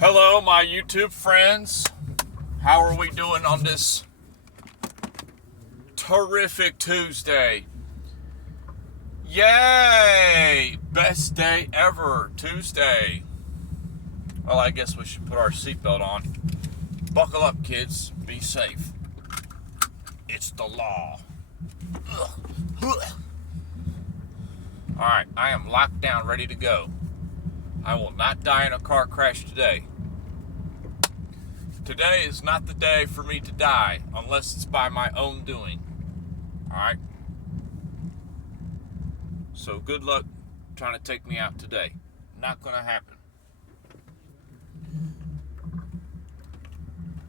Hello, my YouTube friends. How are we doing on this terrific Tuesday? Yay! Best day ever, Tuesday. Well, I guess we should put our seatbelt on. Buckle up, kids. Be safe. It's the law. Alright, I am locked down, ready to go. I will not die in a car crash today. Today is not the day for me to die unless it's by my own doing. Alright? So good luck trying to take me out today. Not going to happen.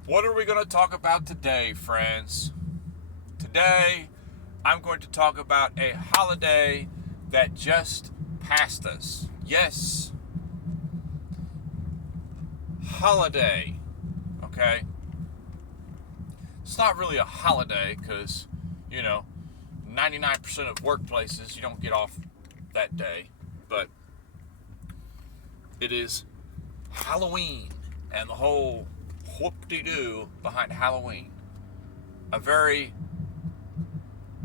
What are we going to talk about today, friends? Today, I'm going to talk about a holiday that just passed us. Yes. Holiday. Okay? It's not really a holiday because, 99% of workplaces you don't get off that day. But it is Halloween and the whole whoop-de-doo behind Halloween. A very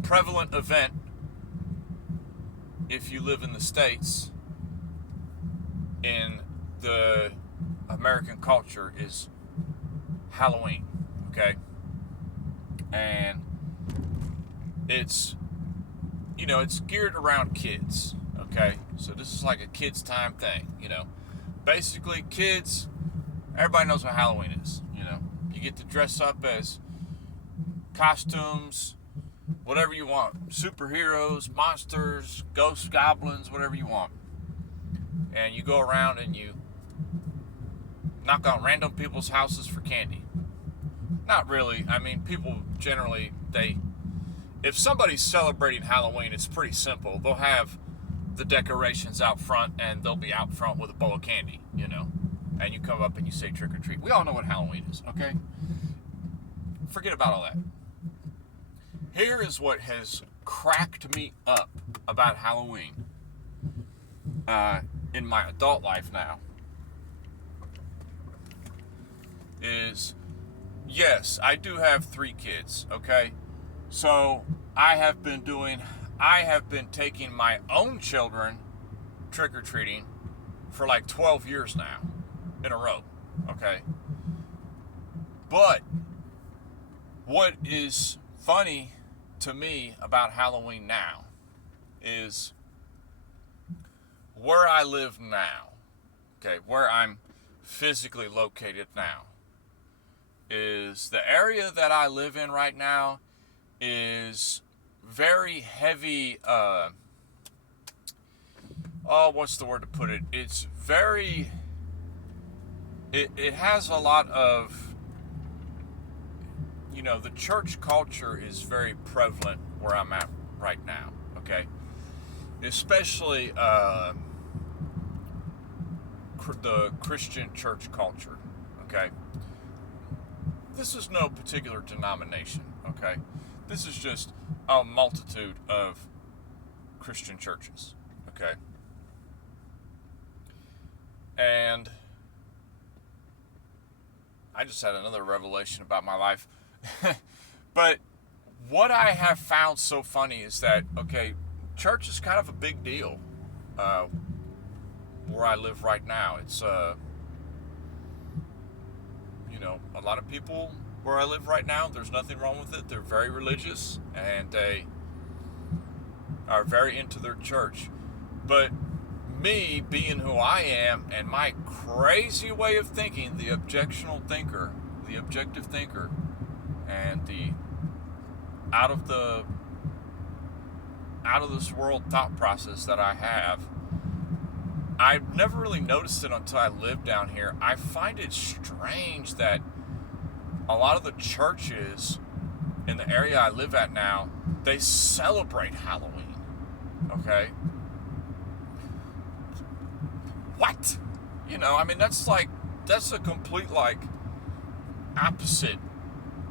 prevalent event if you live in the States in the American culture is Halloween, okay? And it's geared around kids, okay? So this is like a kids time thing, Basically, kids, everybody knows what Halloween is, You get to dress up as costumes, whatever you want. Superheroes, monsters, ghosts, goblins, whatever you want. And you go around and you knock on random people's houses for candy. Not really. I mean, people generally, if somebody's celebrating Halloween, it's pretty simple. They'll have the decorations out front and they'll be out front with a bowl of candy, And you come up and you say trick or treat. We all know what Halloween is, okay? Forget about all that. Here is what has cracked me up about Halloween in my adult life now. Is, yes, I do have 3 kids, okay? So I have been taking my own children trick-or-treating for like 12 years now in a row, okay? But what is funny to me about Halloween now is where I live now, okay, where I'm physically located now, is the area that I live in right now is very heavy, what's the word to put it? It's very, it has a lot of, the church culture is very prevalent where I'm at right now, okay? Especially the Christian church culture, okay? This is no particular denomination, okay? This is just a multitude of Christian churches, okay? And I just had another revelation about my life. But what I have found so funny is that, okay, church is kind of a big deal where I live right now. It's, a lot of people where I live right now, there's nothing wrong with it. They're very religious and they are very into their church. But me being who I am and my crazy way of thinking, the objective thinker, and the out of this world thought process that I have, I've never really noticed it until I lived down here. I find it strange that a lot of the churches in the area I live at now, they celebrate Halloween, okay? What? That's a complete, opposite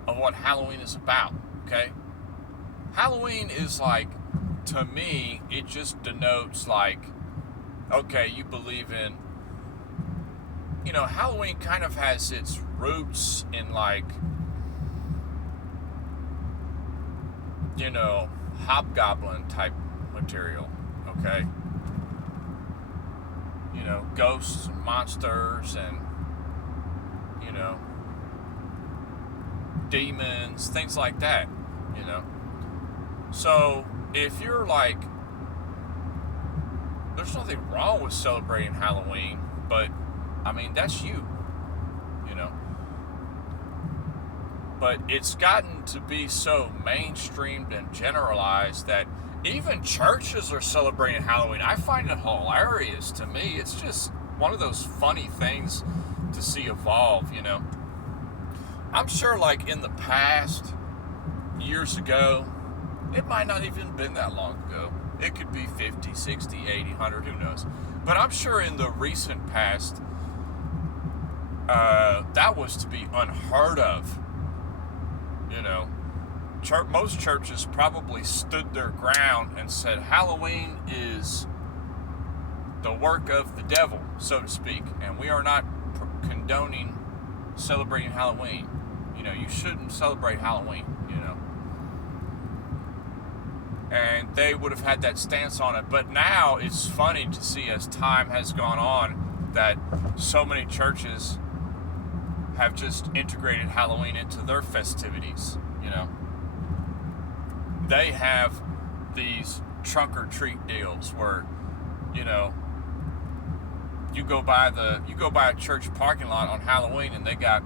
of what Halloween is about, okay? Halloween is to me, it just denotes okay, you believe in, Halloween kind of has its roots in like, hobgoblin type material, okay? Ghosts and monsters and, demons, things like that, So, if you're like, there's nothing wrong with celebrating Halloween, but, that's you. But it's gotten to be so mainstreamed and generalized that even churches are celebrating Halloween. I find it hilarious. To me, it's just one of those funny things to see evolve, I'm sure like in the past, years ago, it might not even been that long ago. It could be 50, 60, 80, 100, who knows. But I'm sure in the recent past, that was to be unheard of. Most churches probably stood their ground and said Halloween is the work of the devil, so to speak, and we are not condoning celebrating Halloween. You shouldn't celebrate Halloween, And they would have had that stance on it. But now it's funny to see, as time has gone on, that so many churches have just integrated Halloween into their festivities, They have these trunk or treat deals where, you go by a church parking lot on Halloween and they got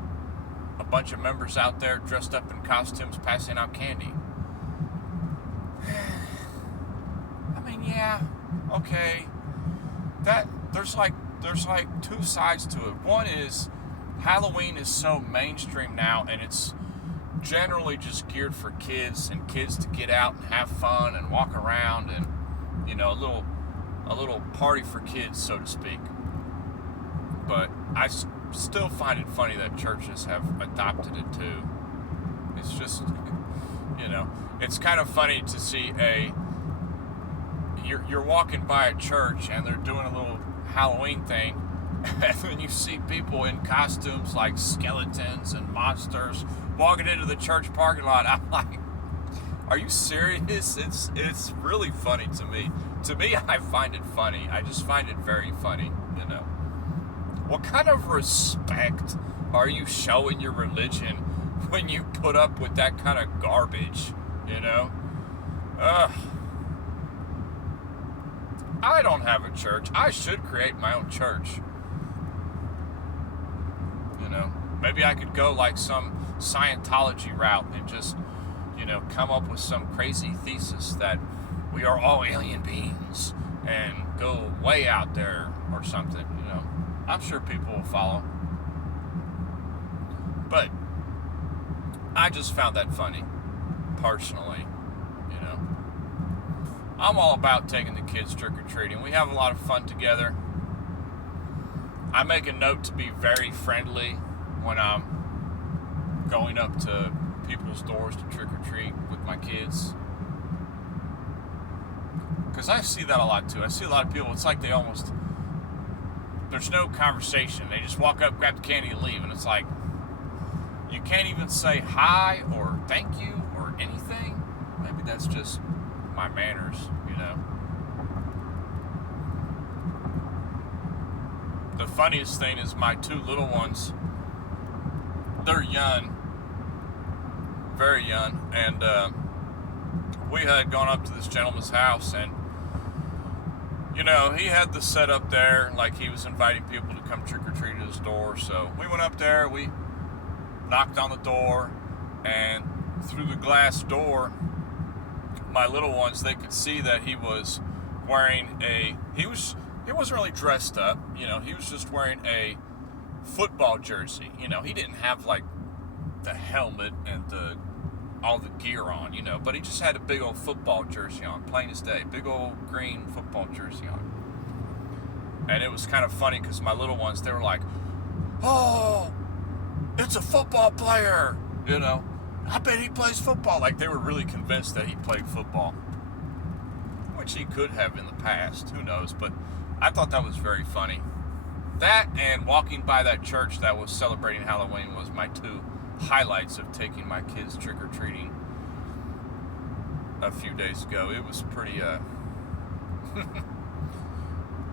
a bunch of members out there dressed up in costumes passing out candy. Yeah, okay. There's like two sides to it. One is Halloween is so mainstream now, and it's generally just geared for kids and kids to get out and have fun and walk around and a little party for kids, so to speak. But I still find it funny that churches have adopted it too. It's just it's kind of funny to see you're walking by a church and they're doing a little Halloween thing, and then you see people in costumes like skeletons and monsters walking into the church parking lot. I'm like, are you serious? It's really funny to me. To me, I find it funny. I just find it very funny, What kind of respect are you showing your religion when you put up with that kind of garbage, I don't have a church. I should create my own church. Maybe I could go like some Scientology route and just, come up with some crazy thesis that we are all alien beings and go way out there or something, I'm sure people will follow. But I just found that funny, personally. I'm all about taking the kids trick-or-treating. We have a lot of fun together. I make a note to be very friendly when I'm going up to people's doors to trick-or-treat with my kids. Because I see that a lot too. I see a lot of people, it's like there's no conversation. They just walk up, grab the candy, and leave. And it's like, you can't even say hi or thank you or anything. Maybe that's just my manners, The funniest thing is my two little ones. They're young, very young, and we had gone up to this gentleman's house, and he had the setup there, like he was inviting people to come trick-or-treat at his door. So we went up there, we knocked on the door, and through the glass door, my little ones, they could see that he was wearing he wasn't really dressed up, he was just wearing a football jersey. He didn't have like the helmet and all the gear on, but he just had a big old football jersey on, plain as day, big old green football jersey on. And it was kind of funny because my little ones, they were like, oh, it's a football player, I bet he plays football. Like, they were really convinced that he played football, which he could have in the past. Who knows? But I thought that was very funny. That and walking by that church that was celebrating Halloween was my two highlights of taking my kids trick-or-treating a few days ago. It was pretty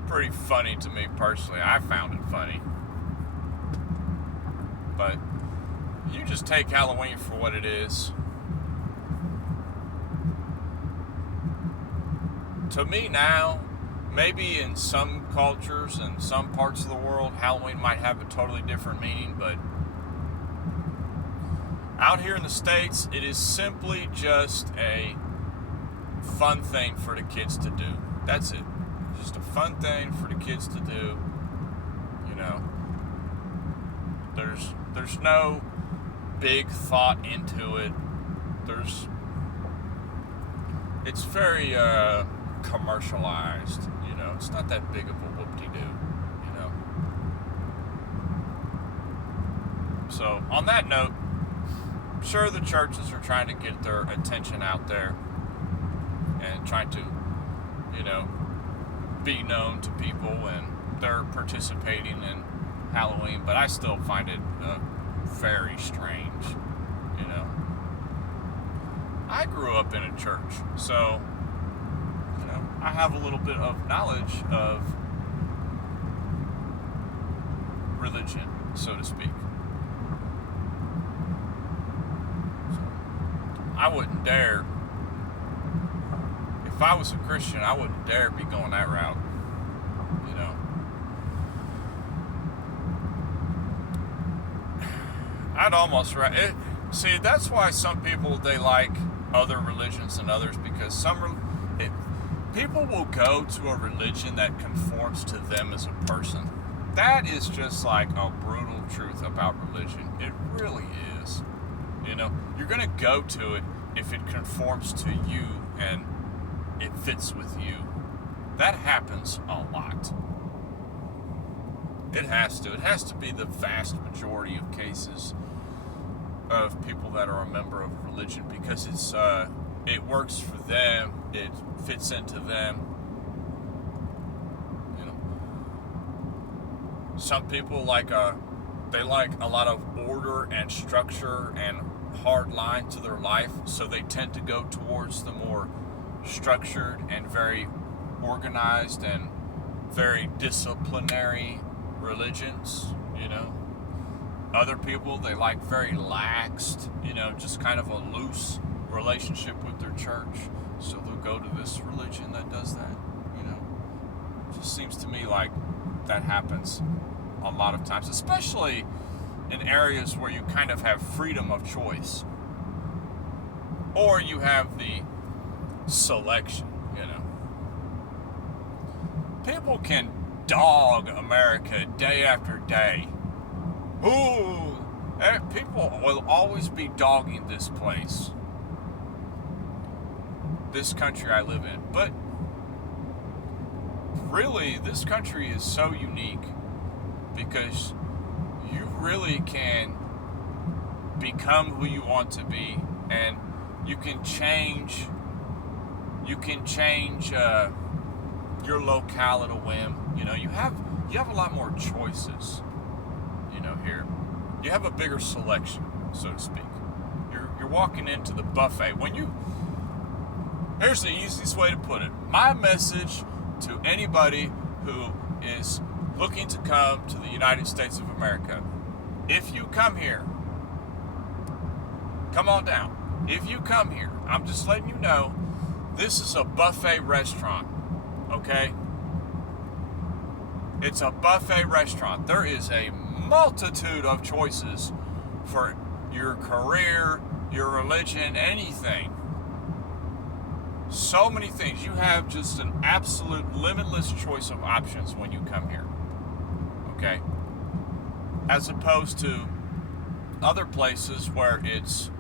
pretty funny to me personally. I found it funny. But you just take Halloween for what it is. To me now, maybe in some cultures and some parts of the world, Halloween might have a totally different meaning, but out here in the States, it is simply just a fun thing for the kids to do. That's it. Just a fun thing for the kids to do. You know, there's no big thought into it. It's very commercialized. You know, it's not that big of a whoop-de-doo. You know. So on that note, sure, the churches are trying to get their attention out there and trying to, you know, be known to people, and they're participating in Halloween, but I still find it very strange, you know. I grew up in a church, so, you know, I have a little bit of knowledge of religion, so to speak. I wouldn't dare, if I was a Christian, I wouldn't dare be going that route, you know. I'd almost, see, that's why some people, they like other religions than others, because people will go to a religion that conforms to them as a person. That is just like a brutal truth about religion. It really is. You know, you're going to go to it if it conforms to you and it fits with you. That happens a lot. It has to. It has to be the vast majority of cases of people that are a member of a religion, because it works for them. It fits into them. You know, some people they like a lot of order and structure and hard line to their life, so they tend to go towards the more structured and very organized and very disciplinary religions, you know. Other people, they like very laxed, you know, just kind of a loose relationship with their church, so they'll go to this religion that does that, you know. It just seems to me like that happens a lot of times, especially in areas where you kind of have freedom of choice, or you have the selection, you know. People can dog America day after day. Ooh, people will always be dogging this place, this country I live in. But really, this country is so unique because you really can become who you want to be, and you can change your locale at a whim. You know, you have a lot more choices, you know. Here you have a bigger selection, so to speak. You're walking into the buffet. Here's the easiest way to put it. My message to anybody who is looking to come to the United States of America: if you come here, come on down. If you come here, I'm just letting you know, this is a buffet restaurant, okay? It's a buffet restaurant. There is a multitude of choices for your career, your religion, anything. So many things. You have just an absolute limitless choice of options when you come here, okay? As opposed to other places where it's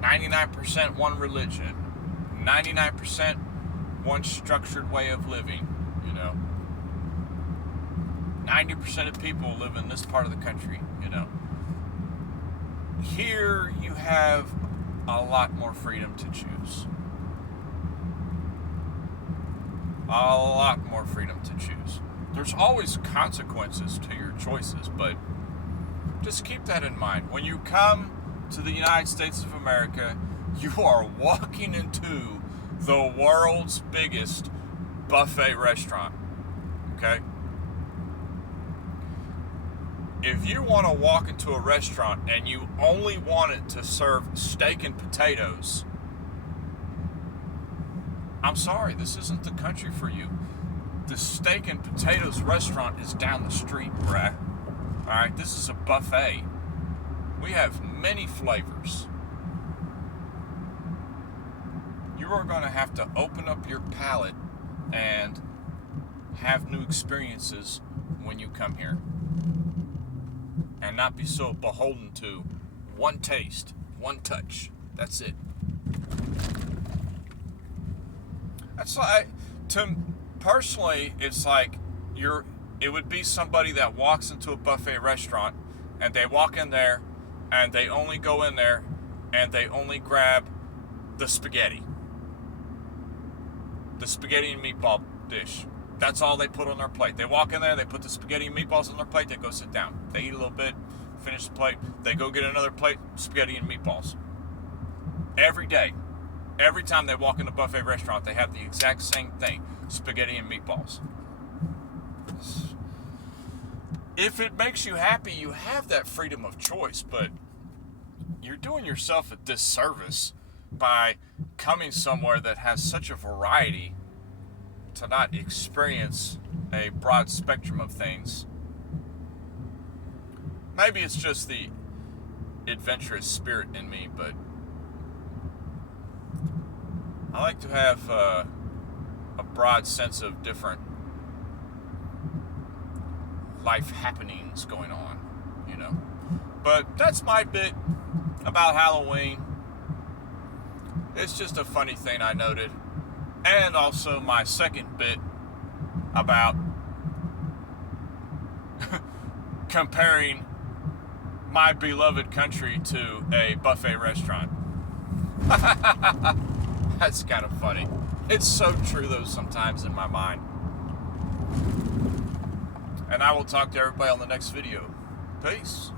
99% one religion, 99% one structured way of living, you know. 90% of people live in this part of the country, you know. Here you have a lot more freedom to choose. A lot more freedom to choose. there's always consequences to your choices, but just keep that in mind. When you come to the United States of America, you are walking into the world's biggest buffet restaurant, okay? If you want to walk into a restaurant and you only want it to serve steak and potatoes, I'm sorry, this isn't the country for you. The steak and potatoes restaurant is down the street, bruh. Alright, this is a buffet. We have many flavors. You are going to have to open up your palate and have new experiences when you come here. And not be so beholden to one taste, one touch. That's it. That's like, personally, it's like it would be somebody that walks into a buffet restaurant and they walk in there and they only go in there and they only grab the spaghetti and meatball dish. That's all they put on their plate. They walk in there, they put the spaghetti and meatballs on their plate, they go sit down. They eat a little bit, finish the plate, they go get another plate, spaghetti and meatballs. Every day, every time they walk in a buffet restaurant, they have the exact same thing, spaghetti and meatballs. If it makes you happy, you have that freedom of choice, but you're doing yourself a disservice by coming somewhere that has such a variety to not experience a broad spectrum of things. Maybe it's just the adventurous spirit in me, but I like to have a broad sense of different life happenings going on, you know. But that's my bit about Halloween. It's just a funny thing I noted. And also my second bit about comparing my beloved country to a buffet restaurant. That's kind of funny. It's so true though sometimes in my mind. And I will talk to everybody on the next video. Peace.